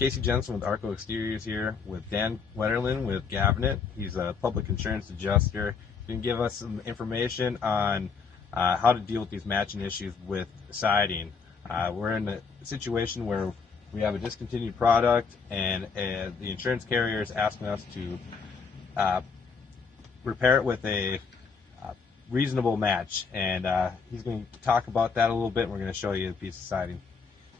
Casey Jensen with Arko Exteriors here with Dan Wetterlin with Gavinet. He's a public insurance adjuster. He can give us some information on how to deal with these matching issues with siding. We're in a situation where we have a discontinued product, and the insurance carrier is asking us to repair it with a reasonable match. And he's going to talk about that a little bit, and we're going to show you a piece of siding.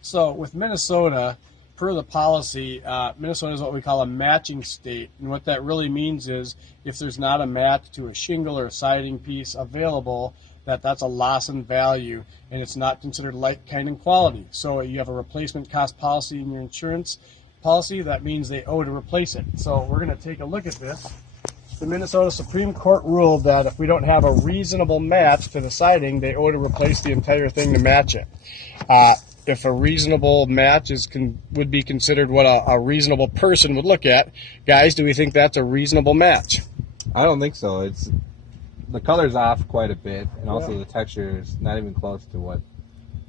So with Minnesota, per the policy, Minnesota is what we call a matching state. And what that really means is if there's not a match to a shingle or a siding piece available, that's a loss in value, and it's not considered like, kind, and quality. So you have a replacement cost policy in your insurance policy. That means they owe to replace it. So we're going to take a look at this. The Minnesota Supreme Court ruled that if we don't have a reasonable match to the siding, they owe to replace the entire thing to match it. If a reasonable match would be considered what a reasonable person would look at, guys, do we think that's a reasonable match? I don't think so. The color's off quite a bit, and also the texture is not even close to what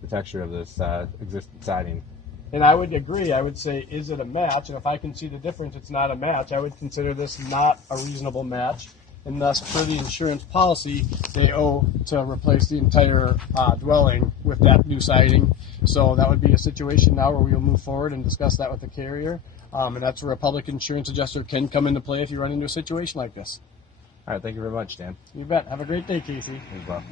the texture of this existing siding. And I would agree. I would say, is it a match? And if I can see the difference, it's not a match. I would consider this not a reasonable match. And thus, per the insurance policy, they owe to replace the entire dwelling with that new siding. So that would be a situation now where we will move forward and discuss that with the carrier. And that's where a public insurance adjuster can come into play if you run into a situation like this. All right, thank you very much, Dan. You bet. Have a great day, Casey. As well.